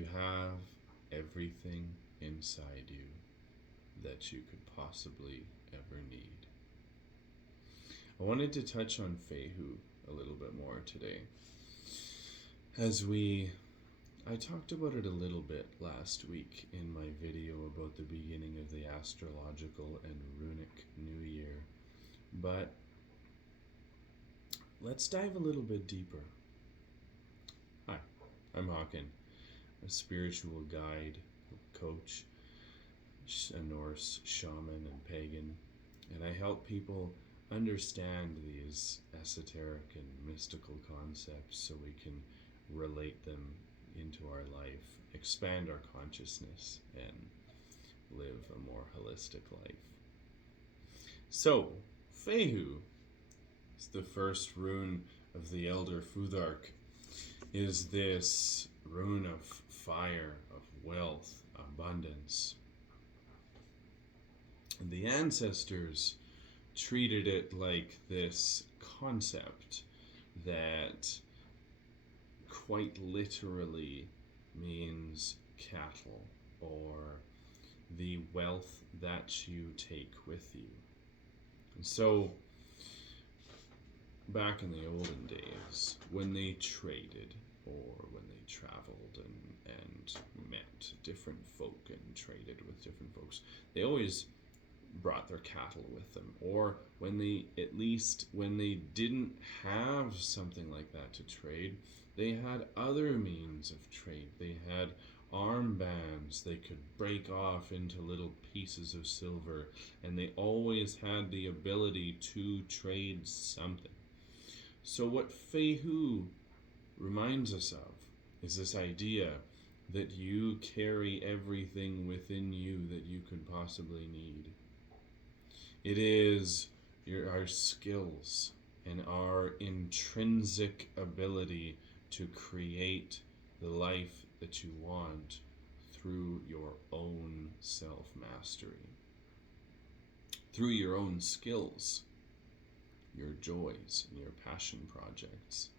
You have everything inside you that you could possibly ever need. I wanted to touch on Fehu a little bit more today. I talked about it a little bit last week in my video about the beginning of the astrological and runic new year, but let's dive a little bit deeper. Hi, I'm Hawken, a spiritual guide, coach, a Norse shaman and pagan, and I help people understand these esoteric and mystical concepts so we can relate them into our life, expand our consciousness, and live a more holistic life. So, Fehu is the first rune of the Elder Futhark, is this rune of fire, of wealth, abundance. And the ancestors treated it like this concept that quite literally means cattle, or the wealth that you take with you. And so, back in the olden days, when they traded or when they traveled and met different folk and traded with different folks, they always brought their cattle with them, or when they didn't have something like that to trade, they had other means of trade. They had armbands they could break off into little pieces of silver, and they always had the ability to trade something. So what Fehu reminds us of is this idea that you carry everything within you that you could possibly need. It is our skills and our intrinsic ability to create the life that you want through your own self-mastery, through your own skills, your joys, and your passion projects.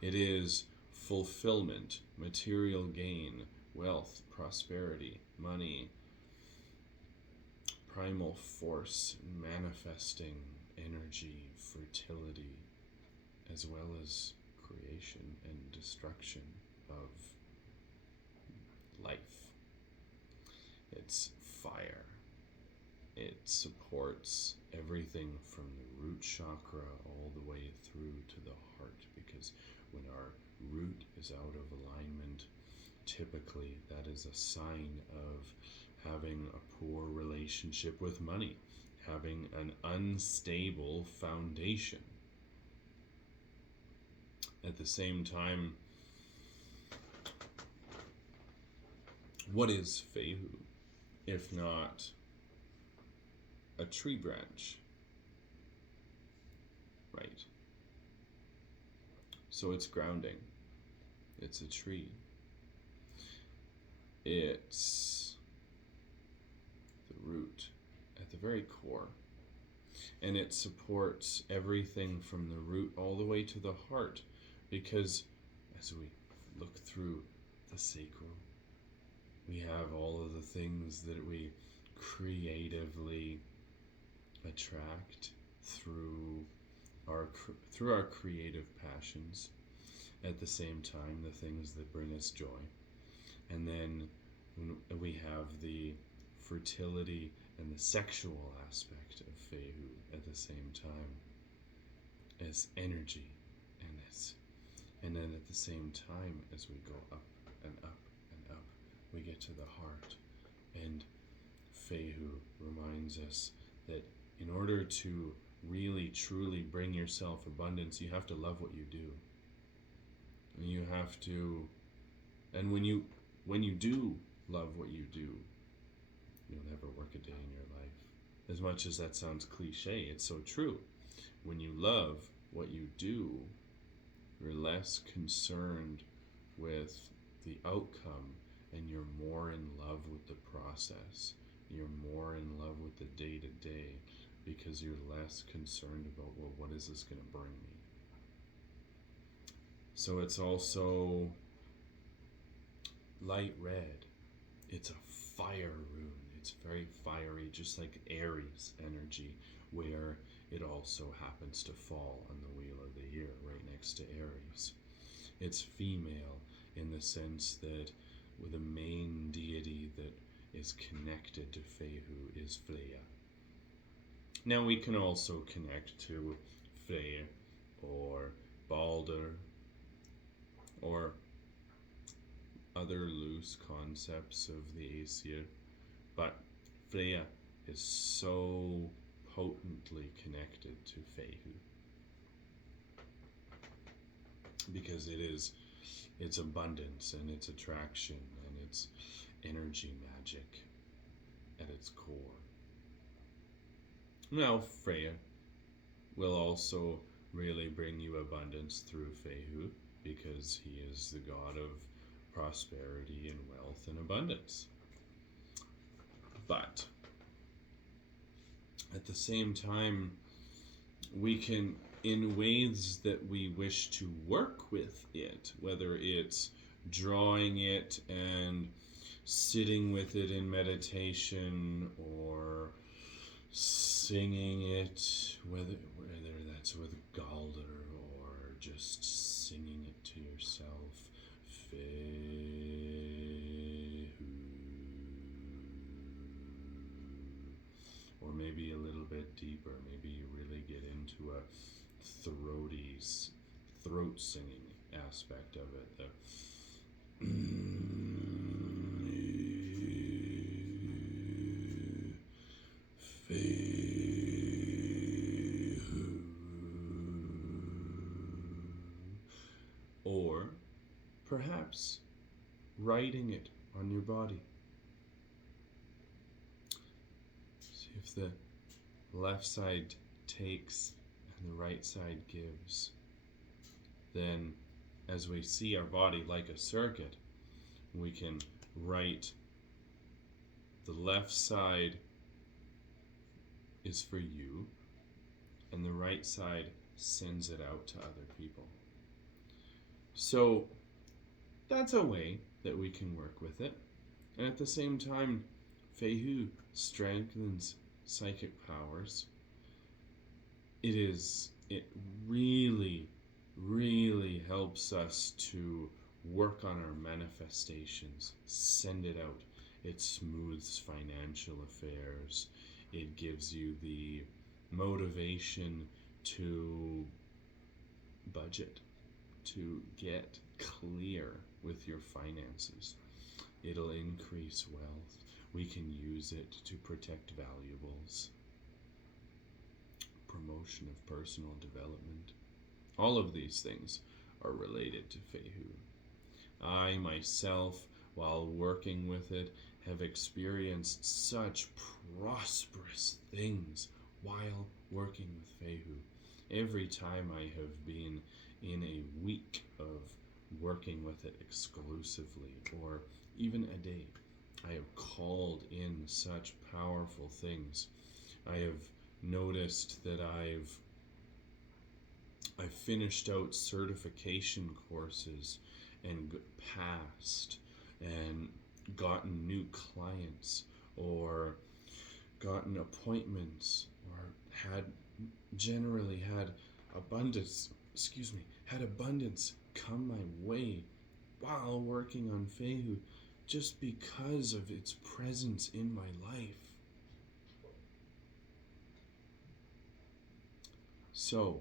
It is fulfillment, material gain, wealth, prosperity, money, primal force, manifesting energy, fertility, as well as creation and destruction of life. It's fire. It supports everything from the root chakra all the way through to the heart, because when our root is out of alignment, typically that is a sign of having a poor relationship with money, having an unstable foundation. At the same time, what is Fehu if not a tree branch? Right. So it's grounding. It's a tree. It's the root at the very core. And it supports everything from the root all the way to the heart, because as we look through the sacral, we have all of the things that we creatively attract through our creative passions. At the same time, the things that bring us joy. And then we have the fertility and the sexual aspect of Fehu at the same time as energy, and then at the same time, as we go up and up and up, we get to the heart. And Fehu reminds us that in order to really truly bring yourself abundance, you have to love what you do. And you have to, and when you do love what you do, you'll never work a day in your life. As much as that sounds cliche, it's so true. When you love what you do, you're less concerned with the outcome, and you're more in love with the process. You're more in love with the day-to-day, because you're less concerned about, well, what is this going to bring me? So it's also light red. It's a fire rune. It's very fiery, just like Aries energy, where it also happens to fall on the wheel of the year right next to Aries. It's female in the sense that the main deity that is connected to Fehu is Freya. Now we can also connect to Freyr or Balder or other loose concepts of the Aesir, but Freya is so potently connected to Fehu because it's abundance and it's attraction and it's energy magic at its core. Now Freya will also really bring you abundance through Fehu because he is the god of prosperity and wealth and abundance. But at the same time, we can, in ways that we wish to work with it, whether it's drawing it and sitting with it in meditation or singing it, whether that's with Galder or just singing it to yourself, or maybe a little bit deeper. Maybe you really get into a throat singing aspect of it. Or perhaps writing it on your body. See if the left side takes and the right side gives. Then, as we see our body like a circuit, we can write the left side is for you, and the right side sends it out to other people. So that's a way that we can work with it. And at the same time, Fehu strengthens psychic powers. It really, really helps us to work on our manifestations, send it out. It smooths financial affairs. It gives you the motivation to budget, to get clear with your finances. It'll increase wealth. We can use it to protect valuables. Promotion of personal development. All of these things are related to Fehu. I myself, while working with it, have experienced such prosperous things while working with Fehu. Every time I have been in a week of working with it exclusively, or even a day, I have called in such powerful things. I have noticed that I've finished out certification courses and passed and gotten new clients or gotten appointments or had abundance come my way while working on Fehu just because of its presence in my life. So,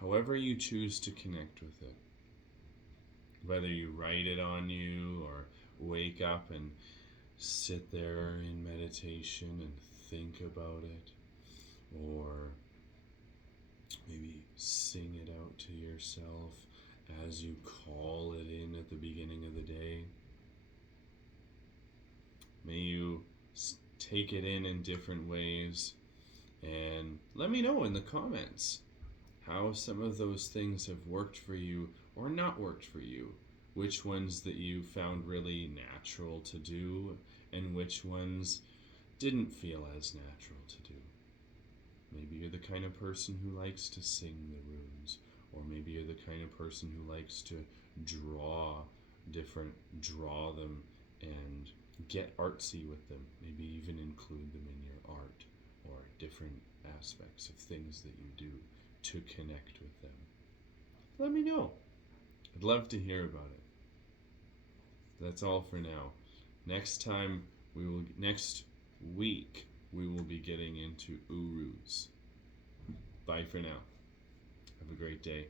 however you choose to connect with it, whether you write it on you or wake up and sit there in meditation and think about it, or maybe sing it out to yourself as you call it in at the beginning of the day. May you take it in different ways, and let me know in the comments how some of those things have worked for you or not worked for you. Which ones that you found really natural to do and which ones didn't feel as natural to do. Maybe you're the kind of person who likes to sing the runes, or maybe you're the kind of person who likes to draw different, draw them, and get artsy with them. Maybe even include them in your art or different aspects of things that you do to connect with them. Let me know. I'd love to hear about it. That's all for now. Next week, we will be getting into urus. Bye for now. Have a great day.